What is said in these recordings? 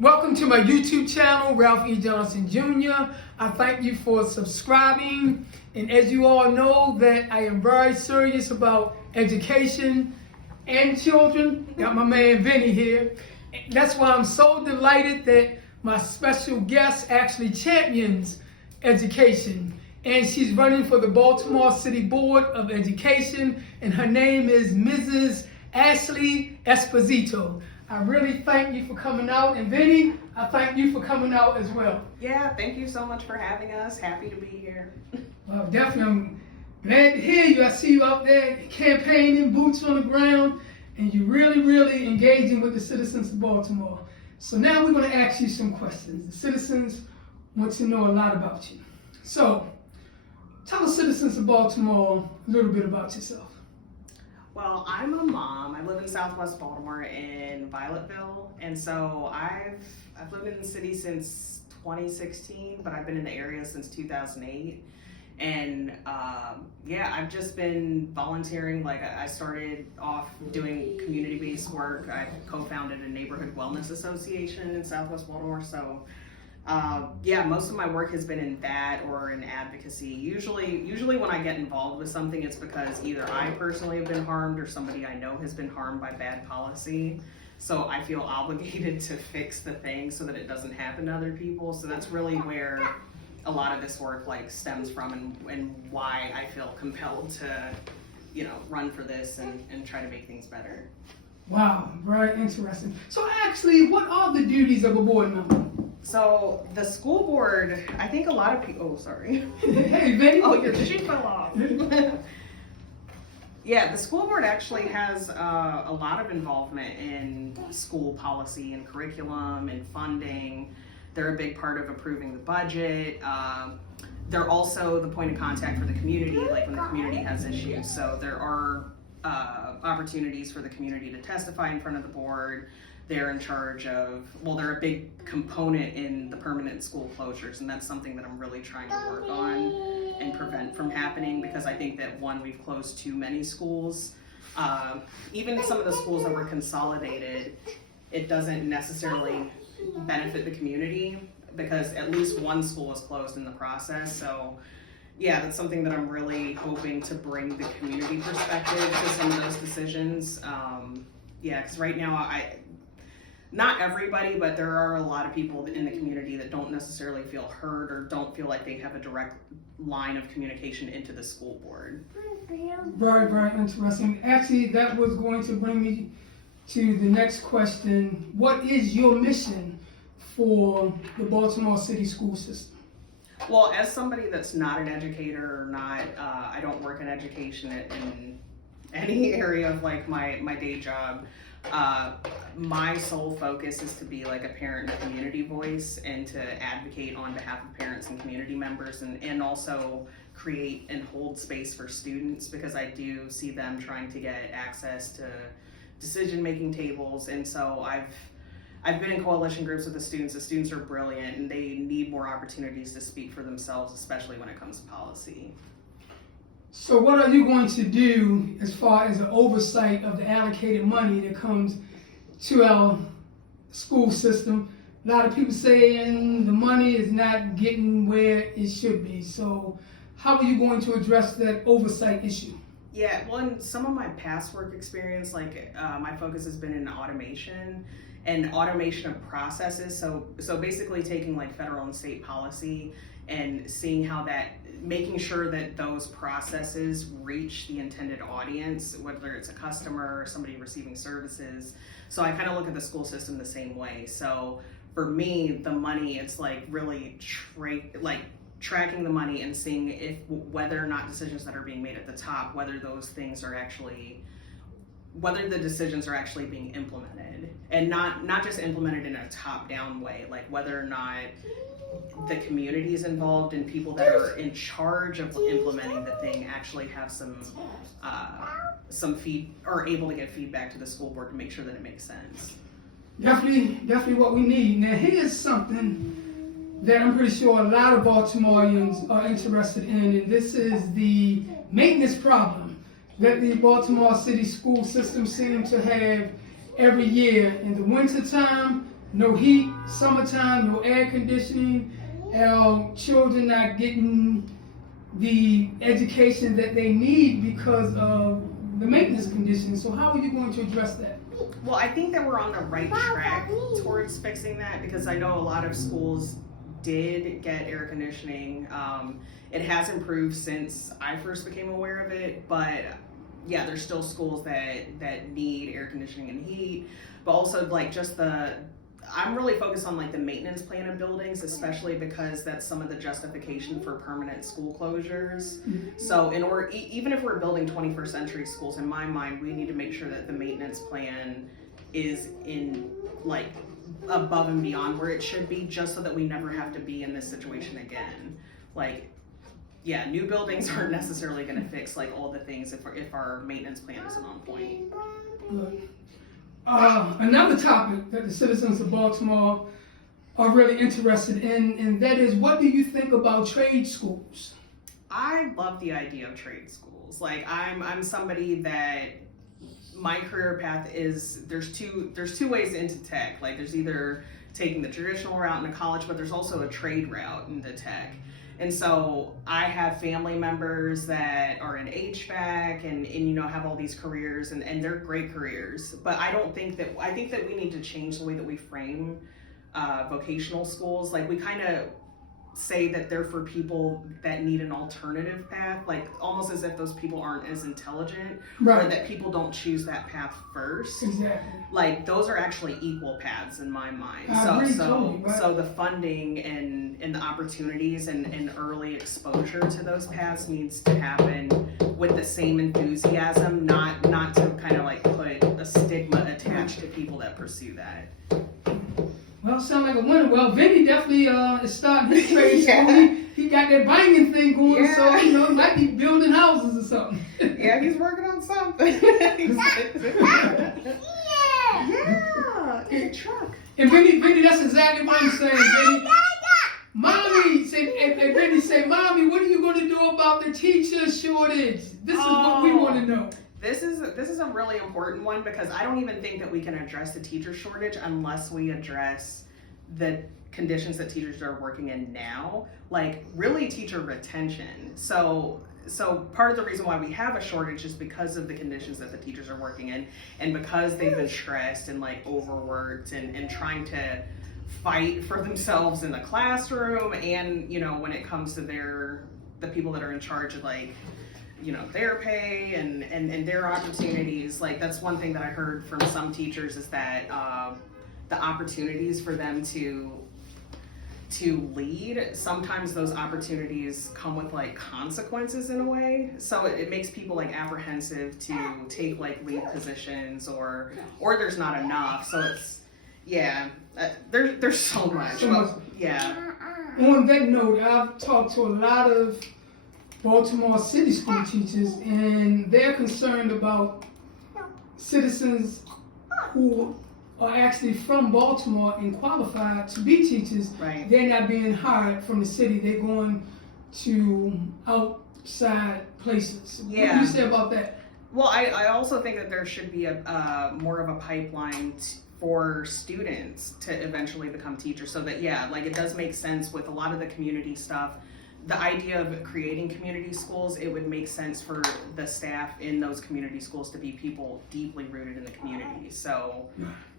Welcome to my YouTube channel, Ralph E. Johnson Jr. I thank you for subscribing. And as you all know, that I am very serious about education and children. Got my man Vinny here. That's why I'm so delighted that my special guest actually champions education. And she's running for the Baltimore City Board of Education. And her name is Mrs. Ashley Esposito. I really thank you for coming out, and Vinny, I thank you for coming out as well. Yeah, thank you so much for having us. Happy to be here. Well, definitely, I'm glad to hear you. I see you out there campaigning, boots on the ground, and you're really engaging with the citizens of Baltimore. So now we're going to ask you some questions. The citizens want to know a lot about you. So, tell the citizens of Baltimore a little bit about yourself. Well, I'm a mom. I live in Southwest Baltimore in Violetville, and so I've lived in the city since 2016, but I've been in the area since 2008. And I've just been volunteering. Like, I started off doing community-based work. I co-founded a neighborhood wellness association in Southwest Baltimore. So most of my work has been in that or in advocacy. Usually when I get involved with something, it's because either I personally have been harmed or somebody I know has been harmed by bad policy. So I feel obligated to fix the thing so that it doesn't happen to other people. So that's really where a lot of this work stems from, and why I feel compelled to, run for this and try to make things better. Wow, very interesting. So actually, what are the duties of a board member? So the school board, I think a lot of people, sorry. Hey, Vinny. Oh, your shoe fell off. Yeah, the school board actually has a lot of involvement in school policy and curriculum and funding. They're a big part of approving the budget. They're also the point of contact for the community, like when the community has issues. So there are opportunities for the community to testify in front of the board. They're in charge of, they're a big component in the permanent school closures, and that's something that I'm really trying to work on and prevent from happening, because I think that, one, we've closed too many schools. Even some of the schools that were consolidated, it doesn't necessarily benefit the community, because at least one school was closed in the process. So yeah, that's something that I'm really hoping to bring the community perspective to some of those decisions. Because right now, not everybody, but there are a lot of people in the community that don't necessarily feel heard or don't feel like they have a direct line of communication into the school board. Very interesting. Actually, that was going to bring me to the next question. What is your mission for the Baltimore City school system? Well, as somebody that's not an educator or I don't work in education in any area of my day job. My sole focus is to be like a parent and community voice, and to advocate on behalf of parents and community members, and also create and hold space for students, because I do see them trying to get access to decision-making tables. And so I've been in coalition groups with the students. The students are brilliant, and they need more opportunities to speak for themselves, especially when it comes to policy. So what are you going to do as far as the oversight of the allocated money that comes to our school system? A lot of people saying the money is not getting where it should be. So how are you going to address that oversight issue? Yeah, well, in some of my past work experience, my focus has been in automation and automation of processes. So basically taking federal and state policy and seeing how making sure that those processes reach the intended audience, whether it's a customer or somebody receiving services. So I kind of look at the school system the same way. So for me, the money, it's really tracking the money and seeing whether or not decisions that are being made at the top, whether the decisions are actually being implemented, and not just implemented in a top-down way, whether or not the community is involved, and people that are in charge of implementing the thing actually have some able to get feedback to the school board to make sure that it makes sense. Definitely what we need. Now here's something that I'm pretty sure a lot of Baltimoreans are interested in, and this is the maintenance problem that the Baltimore City school system seems to have every year. In the wintertime, no heat, summertime, no air conditioning, children not getting the education that they need because of the maintenance conditions. So how are you going to address that? Well, I think that we're on the right track towards fixing that, because I know a lot of schools did get air conditioning. It has improved since I first became aware of it, but yeah, there's still schools that need air conditioning and heat, but also like just I'm really focused on like the maintenance plan of buildings, especially because that's some of the justification for permanent school closures. So in order, even if we're building 21st century schools, in my mind, we need to make sure that the maintenance plan is in like above and beyond where it should be, just so that we never have to be in this situation again. Like, yeah, new buildings aren't necessarily going to fix like all the things if our maintenance plan isn't on point. Good. Another topic that the citizens of Baltimore are really interested in, and that is, what do you think about trade schools? I love the idea of trade schools. Like, I'm somebody that my career path is, there's two ways into tech. Like, there's either taking the traditional route into college, but there's also a trade route into tech. And so I have family members that are in HVAC and you know, have all these careers, and they're great careers. But I think that we need to change the way that we frame vocational schools. Like, we kind of say that they're for people that need an alternative path, like almost as if those people aren't as intelligent, right, or that people don't choose that path first. Exactly. Like, those are actually equal paths in my mind. So the funding and the opportunities and early exposure to those paths needs to happen with the same enthusiasm, not to kind of like put a stigma attached to people that pursue that. Well, sound like a winner. Well, Vinny definitely is starting his trade school. He got that banging thing going, so you know, he might be building houses or something. Yeah, he's working on something. Yeah, in a truck. And Vinny, that's exactly what I'm saying, Vinny. Mommy said, and Vinny said, Mommy, what are you going to do about the teacher shortage? This is what we want to know. This is a really important one, because I don't even think that we can address the teacher shortage unless we address the conditions that teachers are working in now, like really teacher retention. So part of the reason why we have a shortage is because of the conditions that the teachers are working in, and because they've been stressed and like overworked and trying to fight for themselves in the classroom, and you know, when it comes to the people that are in charge of like, you know, their pay and their opportunities. Like, that's one thing that I heard from some teachers, is that the opportunities for them to lead, sometimes those opportunities come with like consequences in a way. So it makes people like apprehensive to take like lead positions, or there's not enough. So it's, yeah, there's so much. Yeah. On that note, I've talked to a lot of Baltimore city school teachers, and they're concerned about citizens who are actually from Baltimore and qualified to be teachers. Right. They're not being hired from the city. They're going to outside places. Yeah. What do you say about that? Well, I also think that there should be a more of a pipeline for students to eventually become teachers, so that, yeah, like, it does make sense with a lot of the community stuff. The idea of creating community schools, it would make sense for the staff in those community schools to be people deeply rooted in the community. So,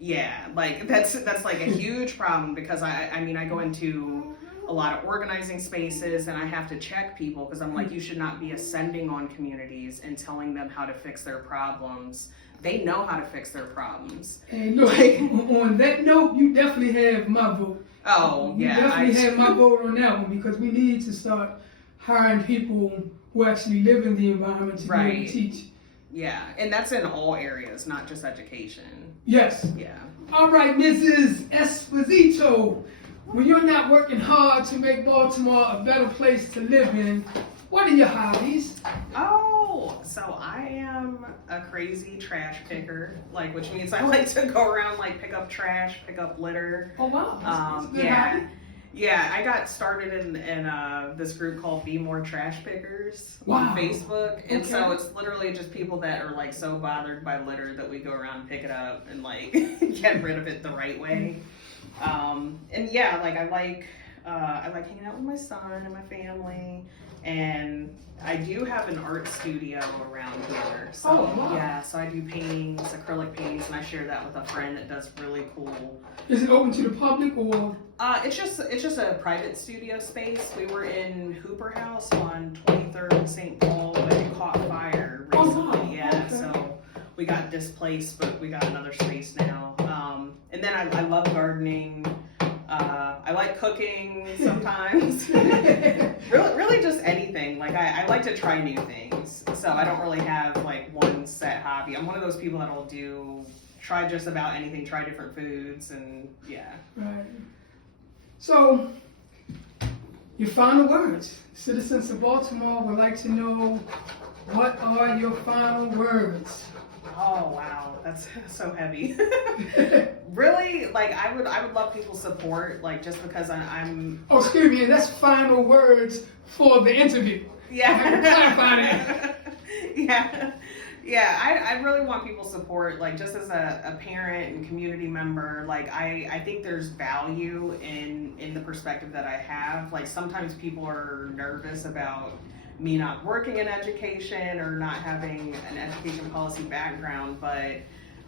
yeah, like that's like a huge problem, because I mean, I go into a lot of organizing spaces and I have to check people, because I'm like, you should not be ascending on communities and telling them how to fix their problems. They know how to fix their problems. And look, on that note, you definitely have my vote. Oh, yeah. You definitely have my vote on that one, because we need to start hiring people who actually live in the environment to be able to teach. Yeah, and that's in all areas, not just education. Yes. Yeah. All right, Mrs. Esposito, when you're not working hard to make Baltimore a better place to live in, what are your hobbies? Oh, so I am a crazy trash picker, like, which means I like to go around, like, pick up trash, pick up litter. Oh, wow. That's a good yeah. hobby. Yeah, I got started in this group called Be More Trash Pickers on Facebook. And so it's literally just people that are like so bothered by litter that we go around and pick it up and like get rid of it the right way. And yeah, like I like hanging out with my son and my family, and I do have an art studio around here. So wow. yeah, so I do paintings, acrylic paintings, and I share that with a friend that does really cool. Is it open to the public or? It's just a private studio space. We were in Hooper House on 23rd and St. Paul, but it caught fire recently. Wow. Yeah, Okay. so we got displaced, but we got another space now. And then I love gardening. I like cooking sometimes. really just anything. Like I like to try new things. So I don't really have like one set hobby. I'm one of those people that'll try just about anything, try different foods, and yeah. Right. So, your final words. Citizens of Baltimore would like to know, what are your final words? Oh wow, that's so heavy. Really, like I would love people's support, like just because I'm. Oh, excuse me, that's final words for the interview. Yeah. I have to clarify that. Yeah, I really want people's support, like just as a parent and community member. Like I think there's value in the perspective that I have. Like sometimes people are nervous about me not working in education or not having an education policy background, but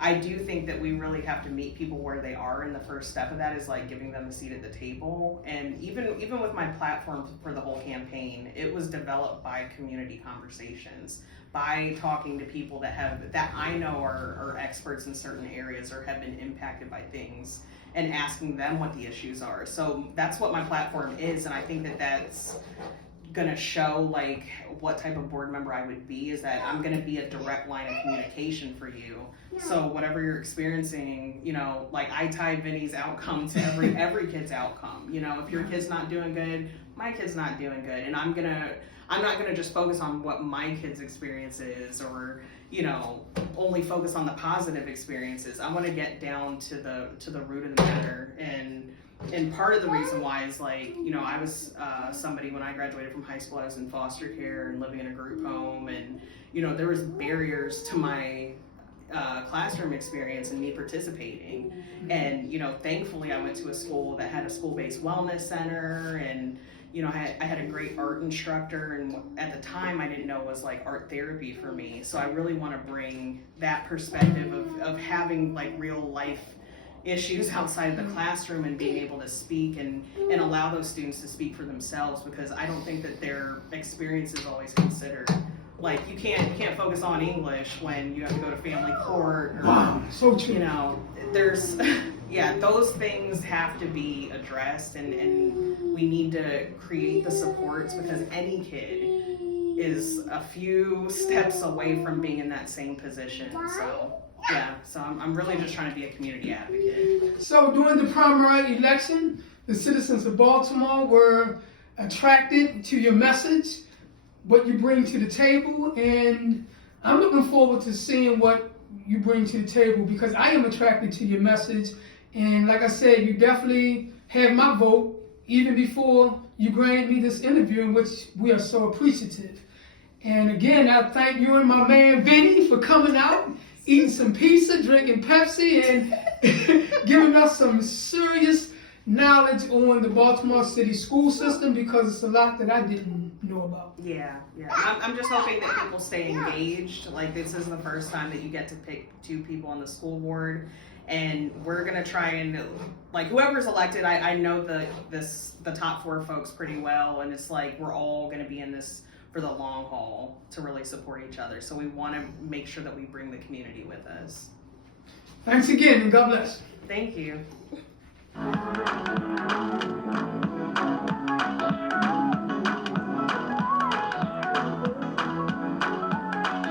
I do think that we really have to meet people where they are, and the first step of that is like giving them a seat at the table. And even with my platform for the whole campaign, it was developed by community conversations, by talking to people that I know are experts in certain areas or have been impacted by things, and asking them what the issues are. So that's what my platform is, and I think that that's gonna show like what type of board member I would be, is that I'm gonna be a direct line of communication for you. So whatever you're experiencing, you know, like I tie Vinny's outcome to every kid's outcome. You know, if your kid's not doing good, my kid's not doing good, and I'm not gonna just focus on what my kid's experience is, or you know, only focus on the positive experiences. I want to get down to the root of the matter. And part of the reason why is like, you know, I was somebody when I graduated from high school, I was in foster care and living in a group home, and you know, there was barriers to my classroom experience and me participating. And you know, thankfully I went to a school that had a school-based wellness center, and you know, I had a great art instructor, and at the time I didn't know it was like art therapy for me. So I really want to bring that perspective of having like real life issues outside of the classroom and being able to speak and allow those students to speak for themselves, because I don't think that their experience is always considered. Like you can't focus on English when you have to go to family court, or Wow, so true. you know, there's those things have to be addressed, and we need to create the supports, because any kid is a few steps away from being in that same position. So I'm really just trying to be a community advocate. So during the primary election, the citizens of Baltimore were attracted to your message, what you bring to the table, and I'm looking forward to seeing what you bring to the table, because I am attracted to your message. And like I said, you definitely have my vote even before you granted me this interview, in which we are so appreciative. And again, I thank you and my man Vinny for coming out, eating some pizza, drinking Pepsi, and giving us some serious knowledge on the Baltimore City school system, because it's a lot that I didn't know about. Yeah. I'm just hoping that people stay engaged. Like this is the first time that you get to pick two people on the school board, and we're gonna try and like whoever's elected. I know the top four folks pretty well, and it's like we're all gonna be in this for the long haul to really support each other. So we want to make sure that we bring the community with us. Thanks again, and God bless. Thank you.